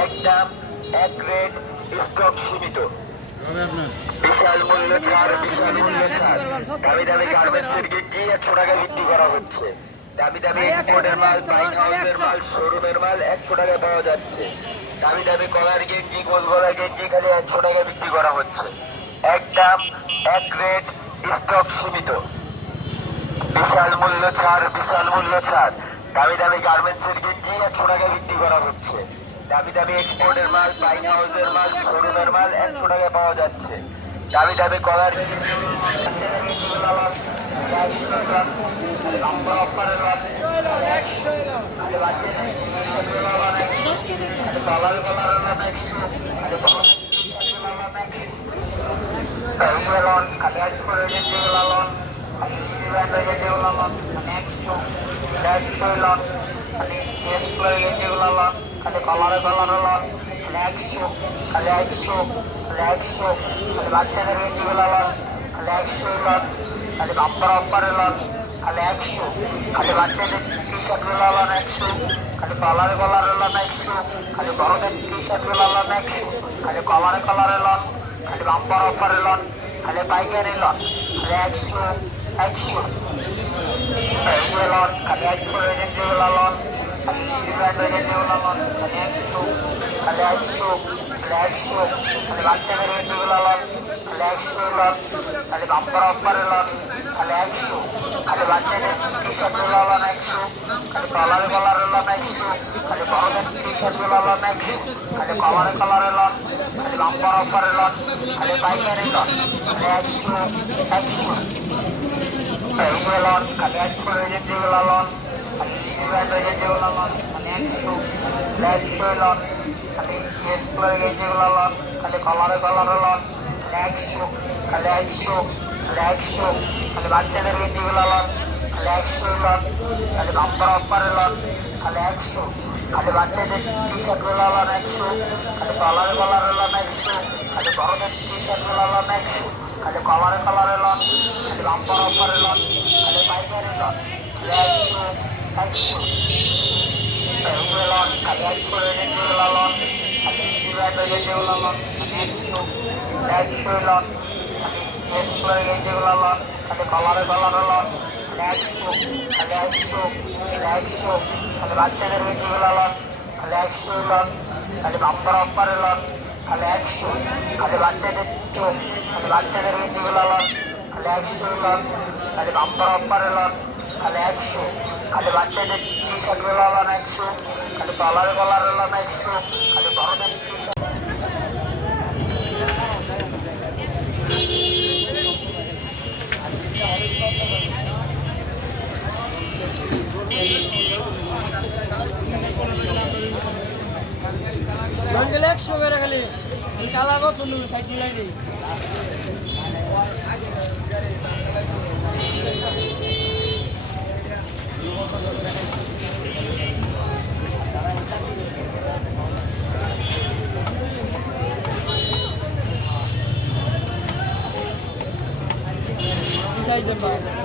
এক দাম, এক রেট, স্টক সীমিত। বিশাল মূল্য ছাড়, বিশাল মূল্য ছাড়। দামি দামি গার্মেন্টসের গেঞ্জি 100 টাকা বিক্রি করা হচ্ছে। দামি দামি এক্সপোর্টের মাল, বাইক হাউসের মাল, শোরুমের মাল 100 টাকা পাওয়া যাচ্ছে। দামি দামি কলার গেঞ্জি, গোল গলা গেঞ্জি খালি 100 টাকা বিক্রি করা হচ্ছে। এক দাম, এক রেট, স্টক সীমিত। বিশাল মূল্য ছাড়, বিশাল মূল্য ছাড়। দামি দামি গার্মেন্টসের গেঞ্জি 100 টাকা বিক্রি করা হচ্ছে। দামি দামি এক্সপোর্টের মাল, বাইক হাউসের মাল, শোরুমের মাল 100 টাকা পাওয়া যাচ্ছে। দামি দামি কলার কলারে কলার 100 খালি 100 100 খালি বাচ্চাদের গেঞ্জিগুলো খালি 100 লন খালি বাম্পার অফারে লন খালি 100 খালি বাচ্চাদের টি শার্টগুলো 100 খালি কলারে কলারে লন 100 খালি বড়দের টি শার্টগুলো 100 খালি কলারে কলারে লন খালি বাম্পার অফারে লন খালি পাইকারি লন খালি 100 100 লন খালি 100 গেঞ্জিগুলো লন খালি গেঞ্জিগুলো লন খালি 100 খালি 100 100 খালি বাচ্চাদের গেঞ্জিগুলো লন খালি 100 লন খালি বাম্পার অফারে লন খালি 100 খালি বাচ্চাদের টি শার্টগুলো লন 100 খালি কলারে কলারে লন 100 খালি বড়দের টি শার্টগুলো লন 100 খালি কলারে কলারে লন খালি বাম্পার অফারে লন খালি পাইকারি লন খালি 100 লন খালি 100 গেঞ্জিগুলো লন খালি গেঞ্জিগুলো লন খালি 100 লন খালি স্কুলের গেঞ্জিগুলো লন খালি কলারে কলারে লন খালি 100 খালি 100 খালি 100 খালি বাচ্চাদের গেঞ্জিগুলো লন খালি 100 লন খালি বাম্পার অফারে লন খালি 100 খালি বাচ্চাদের টি শার্টগুলো লন 100 খালি কলারে কলারে লন 100 খালি বড়দের টি শার্টগুলো লন 100 খালি কলারে কলারে লন খালি বাম্পার অফারে লন খালি পাইকারি লন খালি 100 লন খালি 100 গেঞ্জিগুলো লন খালি গেঞ্জিগুলো লন খালি 100 লন খালি স্কুলের গেঞ্জিগুলো লন খালি কলারে কলারে লন খালি 100 খালি 100 100 খালি বাচ্চাদের গেঞ্জিগুলো লন খালি 100 লন খালি বাম্পার অফারে লন খালি 100 খালি বাচ্চাদের খালি বাচ্চাদের গেঞ্জিগুলো লন খালি 100 লন খালি বাম্পার অফারে লন খালি 100 খালি বাচ্চাদের টি শার্টগুলো লন 100 খালি কলারে কলারে লন 100 খালি বড়দের গেলে 100 করে খালি কালার পছন্দ সাইকেল লাইনি সাইজের পাওয়া কত